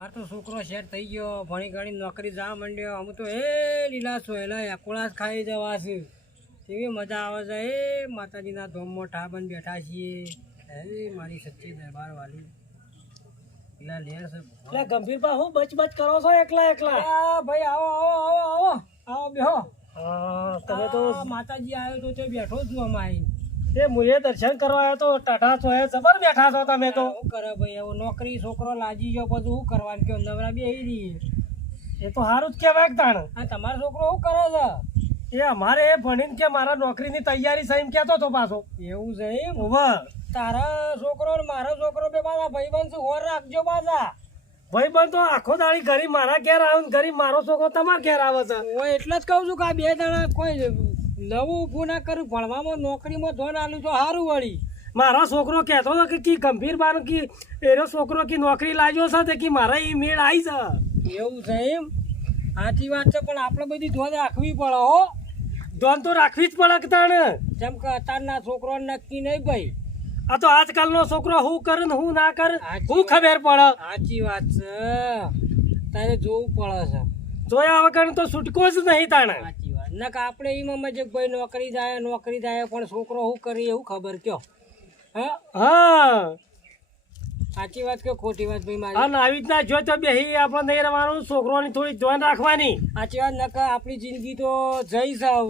આ તો છોકરો સેટ થઈ ગયો, ભણી ગણી નોકરી જવા માંડ્યો. અમુ તો એ લીલા સોયલા એકોળા જ ખાઈ જવા છે. કેવી મજા આવે છે. એ માતાજીના ધોમમાં ઠાબન બેઠા છીએ. એ મારી સચ્ચી દરબાર વાલી પેલા લેર છે. એટલે ગંભીરબા હું બચ કરો છો એકલા એકલા? ભાઈ આવો આવો આવો આવો આવો બેહો. તમે તો માતાજી આવ્યો તો તે બેઠો છું અમારી. તે મુએ દર્શન કરવા આવ્યો તો ટાટા છો જબર બેઠા છો તમે તો. શું કરે ભાઈ, હવે નોકરી છોકરો લાજી ગયો બધું શું કરવાનું કે નવરા બેહી રહીએ. એ તો સારું જ કહેવાય કે તાણ. આ તમારો છોકરો શું કરે છે? એ અમારે એ ભણીને કે મારા નોકરીની તૈયારી છે એમ કહેતો તો પાછો. એવું છે એમ? વાહ, તારા છોકરો ને મારો છોકરો બે પાછા ભાઈબંધ છે, હોર રાખજો પાછા. ભાઈબંધ તો આખો દાડી ઘરી મારા ઘેર આવે ને ઘરી મારો છોકરો તમારા ઘેર આવે છે. હું એટલે જ કહું છું કે આ બે જણા કોઈ નવું ઊભું ના કરું, ભણવામાં નોકરીમાં ધોન આલું તો સારું વળી. મારો છોકરો કહેતો હતો કે ગંભીર બાનો કે એનો છોકરો કે નોકરી લાગ્યો છે તે કે મારા ઈ મેળ આવી છે. એવું છે એમ? સાચી વાત છે, પણ આપણે બધી ધોન રાખવી પડે હો. ધોન તો રાખવી જ પડે કે તાણ. જેમ કે અત્યારના છોકરો નક્કી નહીં ભાઈ. આ તો આજકાલનો છોકરો શું કરે ને શું ના કરે શું ખબર પડે. સાચી વાત છે, તારે જોવું પડે છે. જોયા વગર તો છૂટકો જ નહીં તાણે. સાચી વાત. ના કે આપણે એમાં મજે ભાઈ નોકરી જાય પણ છોકરો શું કરી એવું ખબર કયો? હા, સાચી વાત કે ખોટી વાત ભાઈ મારી? અને આવી રીતના જો તો બેહી આપણે નહીં રહેવાનું, છોકરોની થોડી ધ્યાન રાખવાની. સાચી વાત. નકર આપણી જિંદગી તો જઈ જાવ.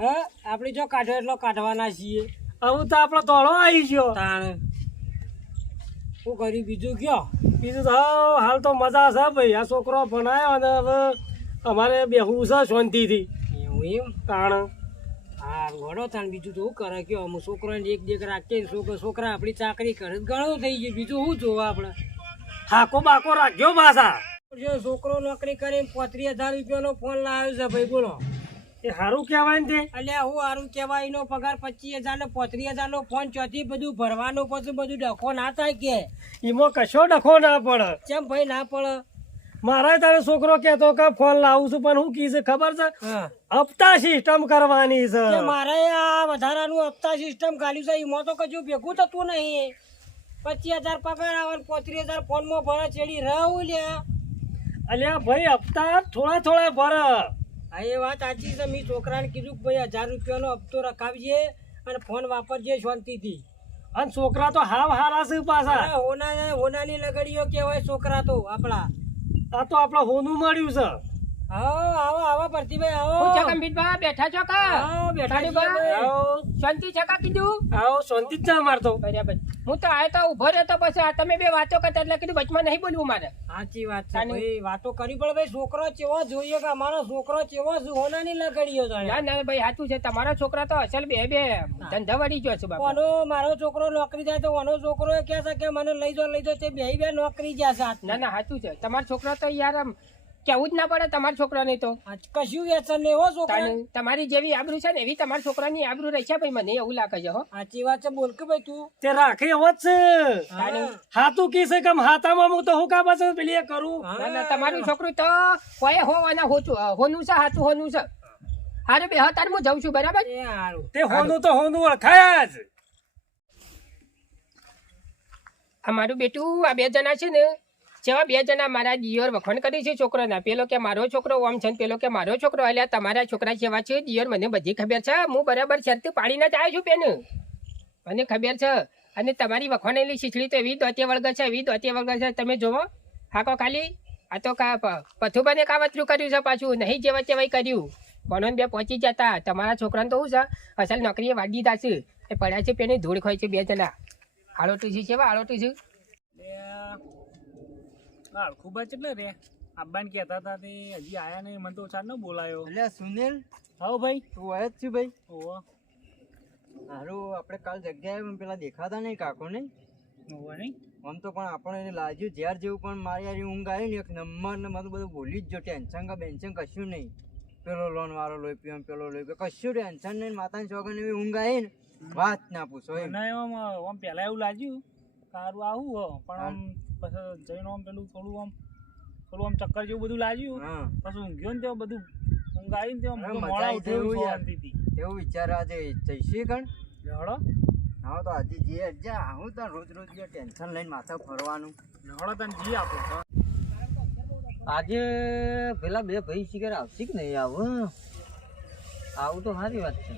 હા, આપણે જો કાઢો એટલો કાઢવાના છીએ. આવું તો આપણો ધોળો આવી ગયો. તાણે શું કર્યું બીજું કયો? બીજું તો હાલ તો મજા છે ભાઈ. આ છોકરો ભણાયો અને હવે અમારે બેહવું છે શાંતિથી. એવું એમ? તાણ હા વડો તાણ. બીજું તો શું કરે કયો? અમુક છોકરાને એક દેખ રાખીએ, છોકરા આપણી ચાકરી કરે ઘણું થઈ ગયું. બીજું શું જોવે આપણે? હાકો બાકો રાખજો પાછા. જો છોકરો નોકરી કરીને 35,000 રૂપિયાનો ફોન લાવ્યો છે ભાઈ, બોલો. એ સારું કહેવાય ને તે. અલ્યા હું સારું કહેવાય? એનો પગાર 25,000 ને 35,000 નો ફોન ચોથી બધું ભરવાનું, પછી બધું ડખો ના થાય કે? એમાં કશો ડખો ના પડે. કેમ ભાઈ ના પડે? મારા તારે છોકરો કહેતો કે ફોન લાવું છું પણ હું કી છે ખબર છે? હા, હપ્તા સિસ્ટમ કરવાની છે. કે મારે આ વધારાનું હપ્તા સિસ્ટમ કાઢ્યું છે. એમાં તો કશું ભેગું થતું નહીં. 25,000 પગાર આવે 35,000 ફોનમાં ભરે ચેડી રહું લ્યા. અલ્યા ભાઈ હપ્તા થોડા થોડા ભરે. હા એ વાત સાચી છે. મેં છોકરાને કીધું કે ભાઈ 1,000 રૂપિયાનો હપ્તો રખાવજે અને ફોન વાપરજે શાંતિથી. અને છોકરા તો હાવ હારા છે પાછા. અરે હોનાની લગડીઓ કહેવાય છોકરા તો આપણા. આ તો આપણે હોનું મળ્યું છે. આવો આવો પ્રતિભાઈ આવો. હું છે ગંભીરબા? બેઠા છો કા? આવો બેઠા છીએ બરાબર. ભાઈ. આવો શાંતિ છે કા કીધું? આવો શાંતિ જ ના મારતો. બરાબર. હું તો આયો તો ઉભો રહ્યો તો પછી આ તમે બે વાતો કરતા એટલે કીધું વચમાં નહીં બોલવું મારે. સાચી વાત છે ભાઈ. વાતો કરી પડે ભાઈ. છોકરો ચેવો જોઈએ કે અમારો છોકરો ચેવો છે? હોનાની લગડીઓ જાણે. ના ના ભાઈ સાચું છે. તમારા છોકરા તો અસલ બે ધંધા વળી ગયો છે બાપા. ઓનો મારો છોકરો નોકરી જાય તો ઓનો છોકરો એ કહે છે કે મને લઈ જો તે બે નોકરી જશે. ના ના સાચું છે. તમારા છોકરા તો યાર આમ કેવું જ ના પડે તમારા છોકરાને તો. કશું વ્યસન નહીં હો છોકરા. તમારી જેવી આબરૂ છે ને એવી તમારા છોકરાની આબરૂ રહી છે ભાઈ. મને એવું લાગે છે હો. સાચી વાત છે. બોલ કે ભાઈ તું. તે રાખે એવો જ છે. હા. હાથું કી છે કેમ હાથામાં હું તો હું કા પાછળ પેલી એ કરું. ના ના તમારું છોકરું તો કોઈ હોવાના હોનું છે, હાથું હોનું છે. હારે બે તાર હું જઉં છું બરાબર. એ હારું. તે હોનું તો હોનું ઓળખાય જ. અમારું બેટું આ બે જણા છે ને જેવા બે જણા મારા દિયોર વખાણ કરી છે છોકરાના. પેલો કે મારો છોકરો ઓમ છે ને પેલો કે મારો છોકરો. અલ્યા તમારા છોકરા જેવા છે દિયોર, મને બધી ખબર છે. હું બરાબર શરતી પાડીને જ આવ્યો છું બેન, મને ખબર છે. અને તમારી વખવાણેલી શીછડી તો એવી દોતી વળગે છે, એવી દોતી વળગે છે. તમે જોવો હાકો ખાલી. આ તો પથુબાને કાવતરું કર્યું છે પાછું, નહીં જેવા તેવાય કર્યું. ભણોને બે પહોંચી જતા. તમારા છોકરાને તો શું છે અસલ નોકરીએ વાડી દાશે. એ પડ્યા છે પેને ધૂળ ખોય છે બે જણા. આળોટી છે કેવા આળોટી છે. ખૂબ જ એટલે રે આબાન કહેતા હતા તે હજી આયા નહીં. મને તો ચાર ન બોલાયો. એટલે સુનિલ, હા ભાઈ તું આવ્યો જ છું ભાઈ. ઓવા હારું આપણે કાલ જગ્યાએ પેલા દેખાતા નહીં કાકો નહીં. ઓવા નહીં આમ તો પણ આપણે લાગ્યું ઝેર જેવું, પણ મારી યાર ઊંઘ આવી ને એક નંબર ને બધું બધું ભૂલી જ જો. ટેન્શન કા બેન્શન કશું નહીં. પેલો લોન વાળો લોહી પીવો, પેલો લોહી પીવો, કશું ટેન્શન નહીં. માતાની ચોગન એવી ઊંઘ આવી ને વાત ના પૂછો એમ. આમ પેલા એવું લાગ્યું સારું આવું હો, પણ આમ પછી જઈને આમ પેલું થોડું આમ ચક્કર જેવું બધું લાગ્યું. હા પછી ઊંઘ્યો ને તેવું બધું ઊંઘ આવી ને તેવું અરે મોડા મજા ઉઠ્યું આવી શાંતિથી. એવું વિચાર આજે જઈશું કણ. લહડો હા તો આજે જે હું તો રોજ ટેન્શન લઈને માથા ફરવાનું. લહડો તને જી આપો. આજે પેલા બે ભાઈ શિકાર આવશે કે નહીં આવું આવું તો સારી વાત છે.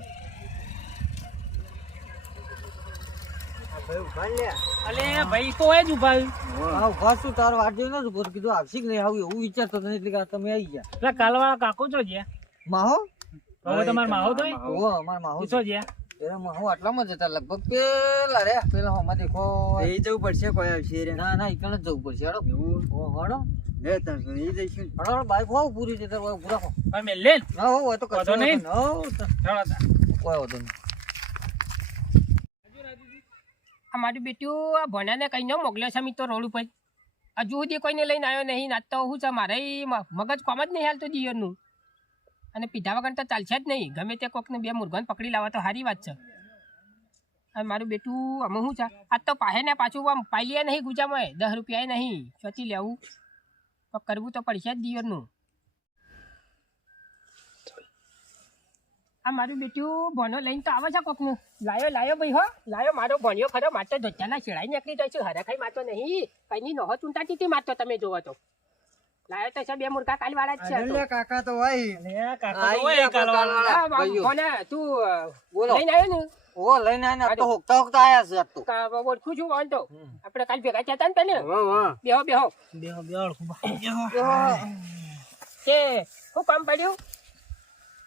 આ ભાઈ ઉભા લે અલે ભાઈ તો હોય જ ઉભા. હા ઉભા છું તારો વાત જોઈને જ ઉભો કીધું આવશે કે નહીં આવું એવું વિચારતો હતો એટલે કે તમે આવી ગયા. પેલા કાલવાળા કાકો છો જ્યાં માહો હવે તમારા માહો તો અમારા માહો છો જ્યાં એના માહો આટલામાં જ હતા લગભગ પેલા રે પેલા હોમાં દેખો એ જવું પડશે કોઈ આવશે રે ના ના એકને જ જવું પડશે હેડો એવું ઓ હેડો લે તને એ જઈશું હેડો બાઈક હોવ પૂરી રીતે પૂરા હો પણ મેં લે ના હો તો વાંધો નહીં. હો ચાલો તા. કોઈ વાંધો નહીં. આ મારું બેટું આ ભણાને કઈ ન મોકલ્યો છે મિત્રો રોડ ઉપર હજુ સુધી કોઈને લઈને આવ્યો નહીં નાચતો હું છે મારે મગજ કોમ જ નહીં હાલતું દિયરનું અને પીધા વગર તો ચાલશે જ નહીં ગમે તે કોકને બે મુરઘાને પકડી લાવવા તો સારી વાત છે અને મારું બેટું અમે શું છે આજ તો પાહે ને પાછું આમ પાયલીએ નહીં ગુજામાં 10 રૂપિયા નહીં ચોથી લેવું તો કરવું તો પડશે જ દિયરનું આ મારું બેટું ભણો લઈને તો આવે છે કોકનું લાયો ભાઈ હો લાયો મારો ભણ્યો ખરો મારતો ધોચાના શેડાઈ નીકળી જાય છે હરખાઈ મારતો નહીં કઈની નહો ચૂંટાતી મારતો તમે જોવો તો લાયો તો છે બે મુર્ગા કાલ વાળા જ છે આ તો. અરે કાકા તો હોય લે કાકો તો હોય કાલવાળા. હા, ભણે, તું બોલો. લઈને આવ્યો ને ઓ લઈને આને આ તો હોકતા હોકતા આયા છે આ તો ઓળખું છું વાંધો આપણે કાલ ભેગા થયા હતા ને તને વાહ વાહ બેહો બેહો બેહો કે શું કામ પડ્યું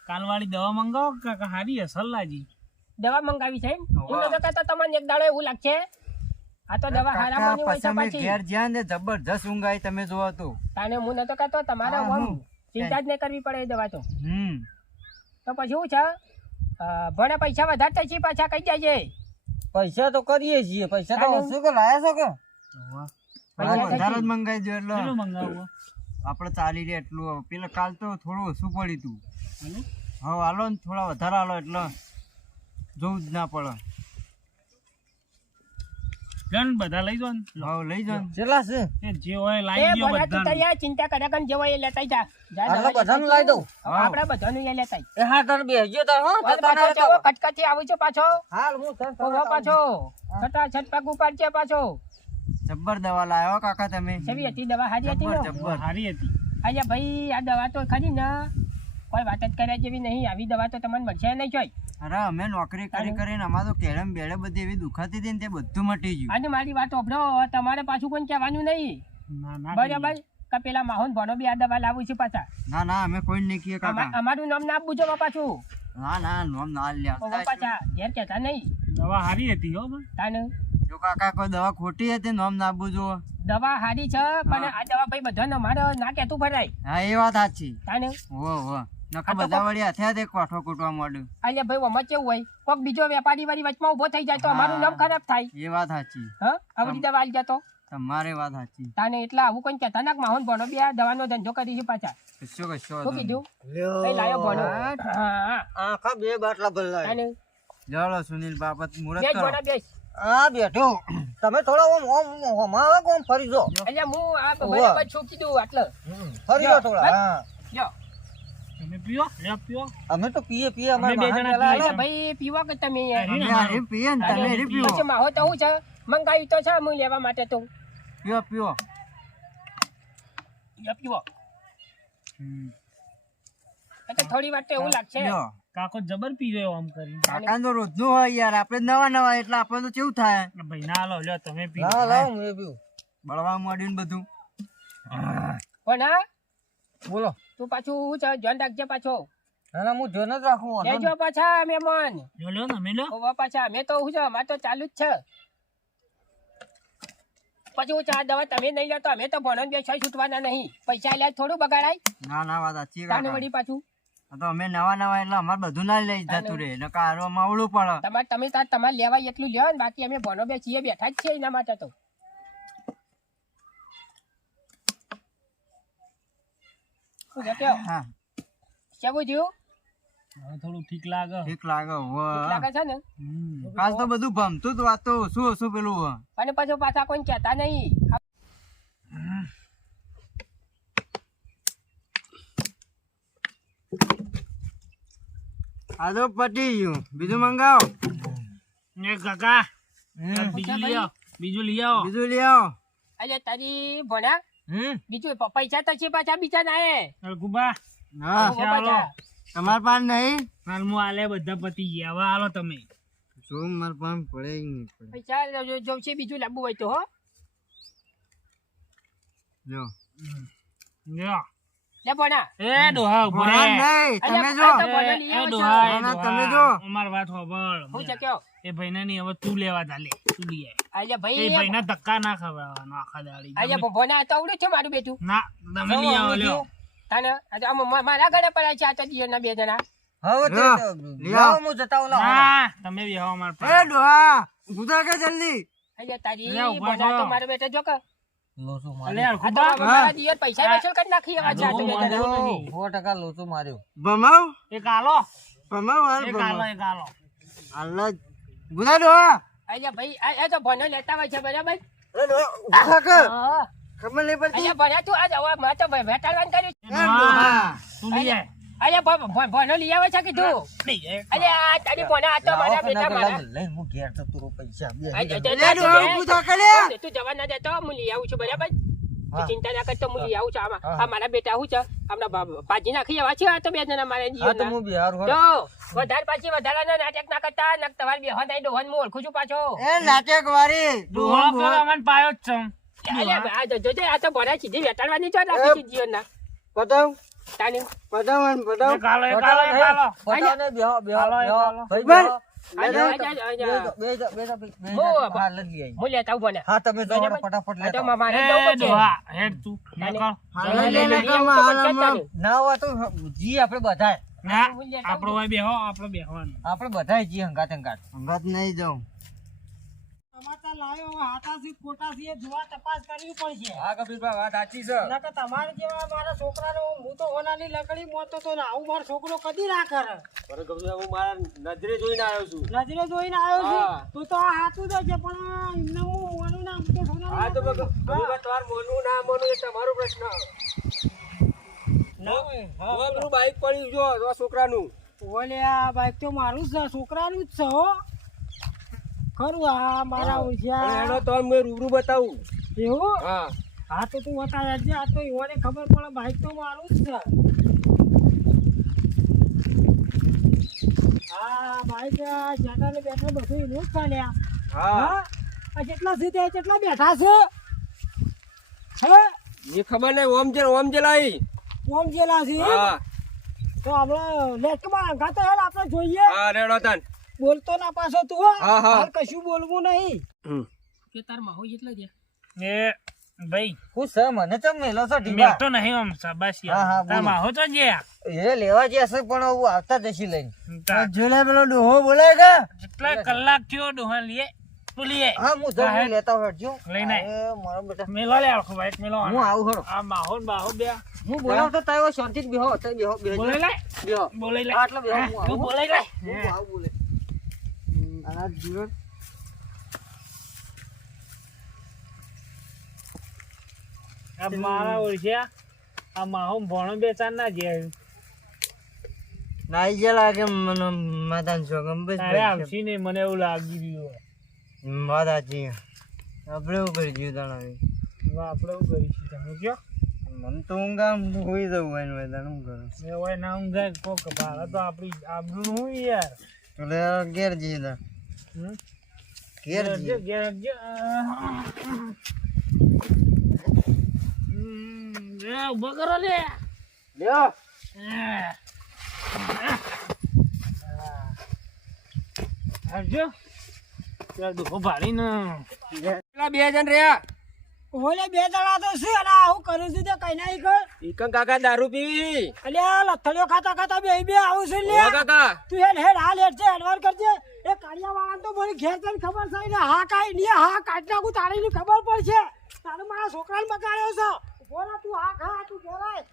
કાલવાળી દવા મંગાવો કાકા હારી અસલ લાજી. દવા મંગાવી છે એમ? હું નતો કહેતો તમને એક દાડો એવું લાગશે આ તો દવા હારા બની હોય છે પછી પાછી ઘેર જ્યાં ને જબરજસ્ત ઊંઘ આવી તમે જોવો તો તાને હું નતો કહેતો તમારે હા, આમ હું. ચિંતા જ નહીં કરવી પડે એ દવા તો તો પછી શું છે ભણે પૈસા વધારે થાય છે પાછા કઈ જાય છે પૈસા તો કરીએ છીએ પૈસા તો તાને- શું કે લાયા છો કે પૈસા વધારે જ થશે. મંગાઈ દો એટલે કેટલું મંગાવવું આપણે ચાલી રહે એટલું પેલા કાલ તો થોડું ઓછું પડ્યું તું હે? હવે હાલો ને થોડા વધારે હાલો એટલે જોવું જ ના પડે ગણ બધા લઈ જાઓ ને. હવે લઈ જાઓ કેટલા છે એ જે હોય એ લાવી દો ભણા તું બધા. તૈયાર ચિંતા કર્યા કર જેવો એ લેતા જા જા આટલા દવા બધાનું લેતા લાવી દઉં? હવે આપણે બધાનું એ લેતા એ હા તને બેસજો તાર હો અને પાછો જેવો કટકાથી આવે છે પાછો હાલ હું ઓવો પાછો છટા પગ ઉપાડશે પાછો જબ્બર દવા લાવ્યો કાકા તમે કેવી હતી દવા હારી હતી ને જબ્બર હારી હતી. અલ્યા ભાઈ આ દવા તો ખરી ને કોઈ વાત જ કર્યા જેવી નહીં આવી દવા તો તમને મળશે નહીં જોઈ અરે અમે નોકરી કરી કરીને અમાર તો કેળમ બેડે બધી એવી દુખાતી હતી ને તે બધું મટી ગયું અને મારી વાત ઓભળો તમારે પાછું કોઈ કહેવાનું નહીં ના ના બરાબર કે પેલા માહોન ભણો બી આ દવા લાવું છું પાછા ના ના અમે કોઈ નહીં કહીએ કાકા અમારું નામ ના આપવું જો પાછું ના ના નોમ ના ઓવો લ્યા પાછા ઘેર કહેતા નહીં દવા હારી હતી હો પણ. તાને જો કાકા કોઈ દવા ખોટી હતી નોમ ના આપવું જો દવા હારી છે પણ આ દવા ભાઈ બધાને મારે ના કહેતું ભરાય હા એ વાત સાચી તાને હો નકા બધા વળી હાથે હાથે કોઠો કૂટવા માંડ્યું અલ્યા ભાઈ આમાં કેવું હોય કોક બીજો વેપારી વાળી વચમાં ઉભો થઈ જાય તો અમારું નામ ખરાબ થાય એ વાત સાચી હા આવી દવા આલી જતો તમારી વાત સાચી તાને એટલે આવું કોઈ કહેતા ના કે માહોન ભણો બી આ દવાનો ધંધો કરી છે પાછા કશો કશો શું કીધું કઈ લાયો ભણો હા આખા બે બાટલા ભરલા તાને ચાલો સુનિલ બાપત મુરત બેસ કરો ભણા બેસ આ બેઠો તમે થોડા ઓમ ઓમ ઓમ આવો કોમ ફરી જો અલ્યા હું આ બરાબર શું કીધું આટલે ફરી જો થોડા હા જો તમે પીઓ લે પીઓ. અમે તો પીએ અમાર અમે બે જણા મહાન અલ્યા ભાઈ પીવો કે તમે અમે હારે પીએ ને તમે હારે પીવો પછી માહો તો હું છે મંગાવ્યું તો છે હું લેવા માટે તો પીવો પીવો પીવો એટલે થોડી વાર તો એવું લાગશે પીવો કાકો જબર પી રહ્યો આમ કરી. કાકા તો રોજનું હોય યાર આપણે નવા એટલે આપણે તો કેવું થાય ભાઈ ના લો લ્યો તમે પી. હું એ પીવું બળવા માંડ્યું ને બધું પણ હા બોલો તું પાછું હું છે ધ્યાન રાખજે પાછો ના ના હું જોઈને જ રાખું લેજો પાછા મહેમાન લ્યો તમે લ્યો. ઓવા પાછા અમે તો હું છે અમારે તો ચાલુ જ છે પછી હું ચા દવા તમે નહીં લો તો અમે તો ભણો બે છ છૂટવાના નહીં પૈસા લે થોડું બગાડાય ના ના વાત સાચી તાને કાકા વળી પાછું આ તો અમે નવા એટલે અમારે બધું ના લઈ જતું રે નકા હારવામાં આવડું પડે તમે તમારે લેવાય એટલું લ્યો ને બાકી અમે ભણો બે છીએ બેઠા જ છીએ એના માટે તો શું છે કયો હા કેવું થયું હવે થોડું ઠીક લાગે. ઠીક લાગે ઠીક લાગે છે ને કાલ તો બધું ભમતું જ વાત તો શું પેલું હોય અને પછી પાછા કોઈ કહેતા નહીં આ તો પટી ગયું બીજું મંગાવો એ કાકા હમ. બીજું લઈ આવો બીજું લઈ આવો. બીજું લઈ આવો અરે તારી ભણ્યા બીજું પૈસા તો છે પાછા બીજા ના એ અળગુબા હા ચાલો તમાર પાસે નહીં હાલ હું આલે બધા પતી ગયા હવે હાલો તમે જો માર પાસે પડે નહીં પડે પૈસા જો છે બીજું લાવવું હોય તો હો જો જો લે બોના એ ડોહા ઉભો રે નહીં તમે જો આ તો બોલો લઈ આવો છો. ના, તમે જો. અમાર વાત હોબળ હું છે કયો એ ભાઈના ની હવે તું લેવા ચાલે તું લઈ આય અલ્યા એ ભાઈ ભાઈના ધક્કા ના ખવડાવવાનો આખા દાડી અલ્યા ભોના તો આવડું છે મારું બેટું ના તમે લઈ આવો લ્યો તાને મારા ઘરે પડ્યા છે આ તો દિયોના બે જણા ના તમે બી આવો અમાર એ પાસે ડોહા ગુદા કે જલ્દી અલ્યા તારી લે, ઉભા ભોના તો થો. મારો બેટો જો કે અલે આ તો અળગુબા મારા દિયોર પૈસા વસૂલ કરી નાખી આ છે આ તો બે જણા. ભમાવ એક આલો ભમાવ હાલ એક આલો ભમાવ એક આલો હાલ ગુદા ડોહા અલ્યા ભાઈ આ તો ભોનો લેતા હોય છે બરાબર એ ડોહા ઉભા કર હા ખબર નહીં પડતી અલ્યા ભોના તું આ જવા માં તો વેટાળવાનું કર્યું છે. એ ડોહા તું લઈ આય અલ્યા ભોનો લઈ આવે છે કીધું લઈ આય અલ્યા આ તારી ભોના આ તો મારા બેટા મારા લે ડોહા ગુદા કે લે તું જવા ના દેતો હું લઈ આવું છું બરાબર તું ચિંતા ના કરતો હું લઈ આવું છું આમાં આ મારા બેટા શું છે હમણાં ભાજી નાખી જવા છે આ તો બે જણા મારે જીવનના. જો વધારે પાછી વધારાના નાટક ના કરતા નક તમારે બેહો નહીં ડોહન હું ઓળખું છું પાછો એ નાટક વાળી ડોહા પેલો મને પાયો જ છે અલ્યા આ જોજે આ તો ભરા સીધી વેટાડવાની છે રાખી છે જીવનના પતાવ તાને પતાવ પતાવ એક આલો એક આલો એક આલો આલો એક આલો હું લેતા આવું ભોના. આ તો મારે એ જવું પડશે. ડોહા હેડ તું નકર હાલ લે લઈ નકર આવું માં તો હાલ પડશે જ માં તાને. ના આપણો ભાઈ બેહો આપણો બેહવાનું અંગાત નહીં જાઉં સમાચાર લાવ્યો હવે હાથા છે ખોટા છે એ જોવા તપાસ કરવી પડશે હા કબીરભાઈ વાત સાચી છે નકર તમારે જેવા મારા છોકરાનો હું તો હોનાની લકડી મોતો તો ને આવું મારો છોકરો કદી ના કરે હું મારા નજરે જોઈને આવ્યો છું નજરે જોઈને આવ્યો છું તું તો આ હાથું જ છે પણ એમને હું મોનું ના હું તો સોનાની તમાર મોનું ના મોનું એ તમારો પ્રશ્ન બાઈક પડ્યું જો છોકરાનું ઓલે આ બાઈક તો મારું જ છે છોકરાનું જ છે હો ખરું આ મારા હોશિયાર તો મેં રૂબરૂ બતાવું એવું હા હા તો તું બતાવ્યા છે આ તો એવાને ખબર પડે બાઈક તો મારું જ છે હા બાઈક જેટાને બેઠા બધું એનું જ ચાલ્યા હા આ જેટલા છે તે જેટલા બેઠા છે હે એ ખબર નહીં ઓમ જેલાઈ કોમ જેલા છે હા તો આપણે લેટમાં અંગા તો હેલ આપણે જોઈએ હા રેડો તાન બોલતો ના પાછો તું હો. હા, હા. હાલ કશું બોલવું નહીં કે તાર માહો એટલા જ એ ભાઈ હું સ મને તો મેલો છો મેં તો નહીં આમ શાબાશ હા, હા, યાર તાર બોલો. માહો તો જે એ લેવા જશે પણ હું આવતા જશી લઈને તાર જોલે પેલો ડોહો બોલાય કે કેટલા કલાક થયો ડોહા લીએ તું લીએ હા હું તો હું લેતા હટજો લઈને આય. અરે મારો બેટા મેલો લે આખો ભાઈ મેલો હું આવું હરો આ માહો ને બાહો બે હું બોલાવતો તાયો શાંતિ બેહો તઈ બેહો બોલે લે બેહો બોલે લે આટલો બેહો હું તું આવું બોલે લે હું આવું બોલે આના જીવન આ મારા ઓળખ્યા આ માહો ભણો બેચાર ના જે નાઈ જે લાગે મને માતાન સોગમ બસ તારે આવશી નહીં મને એવું લાગી રહ્યું માતાજી આપણે એવું કરી દીધું તાણાવી હવે આપણે શું કરીશું તમે કયો મને તો ઊંઘ આમ હોઈ જવું હોય ને મેદાન હું કરું એ હોય ના ઊંઘાય કોક ભાડા તો આપણી આબરૂ હું યાર તો લે ઘેર જઈએ તા હમ? ઘેર જઈએ ઘેર જે ઉભો કરો લે લ્યો આવજો ત્યાં દુખો ભાડી ને પેલા બે જણ રહ્યા ઓલે બે જણા તો છે અને આવું કરું છું તે કઈ ના કર ઈકન કાકા દારૂ પીવી અલ્યા લથડીઓ ખાતા ખાતા બે આવું છું લે કાકા તું હેડ હાલ હેડ છે હેડવાર કરજે એ કાળિયા વાળા તો મને ઘેર તને ખબર છે ને હા કાઈ ની હા કાઢ નાખું તારી ની ખબર પડશે તારે મારા છોકરાને બગાડ્યો છે બોલા તું હા ખા તું બોલાય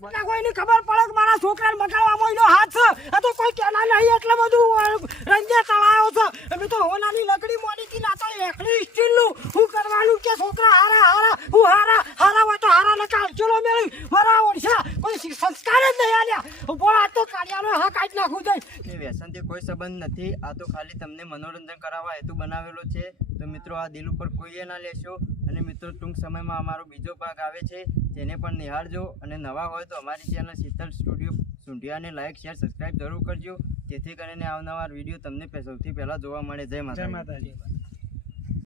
મને કોઈની ખબર પડે કે મારા છોકરાને બગાડવામાં એનો હાથ છે આ તો કોઈ કેના નહીં એટલે બધું રંગે તળાયો છે અમે તો હોનાની લકડી મોની કી ના તો એકલી સ્ટીલનું હું કરવાનું કે છોકરા હારા હું હારા હોય તો હારા ને કાલ ચલો મેળી વરા ઓળશા કોઈ સંસ્કાર જ નહીં આલ્યા બોલા તો કાળિયાનો હા કાઢ નાખું દે એ વ્યસનથી કોઈ સંબંધ નથી આ તો ખાલી તમને મનોરંજન કરાવવા હેતુ બનાવેલો છે તો મિત્રો આ દિલ ઉપર કોઈએ ના લેશો અને અને મિત્રો ટૂંક સમયમાં અમારો બીજો ભાગ આવે છે, તેને પણ નિહાળજો. અને નવા હોય તો અમારી ચેનલ શીતલ સ્ટુડિયો સુંઢિયાને લાઈક શેર સબસ્ક્રાઈબ જરૂર કરજો, જેથી કરીને આવનાર વિડીયો તમને સૌથી પહેલાં જોવા મળે. જય માતાજી. જય માતાજી.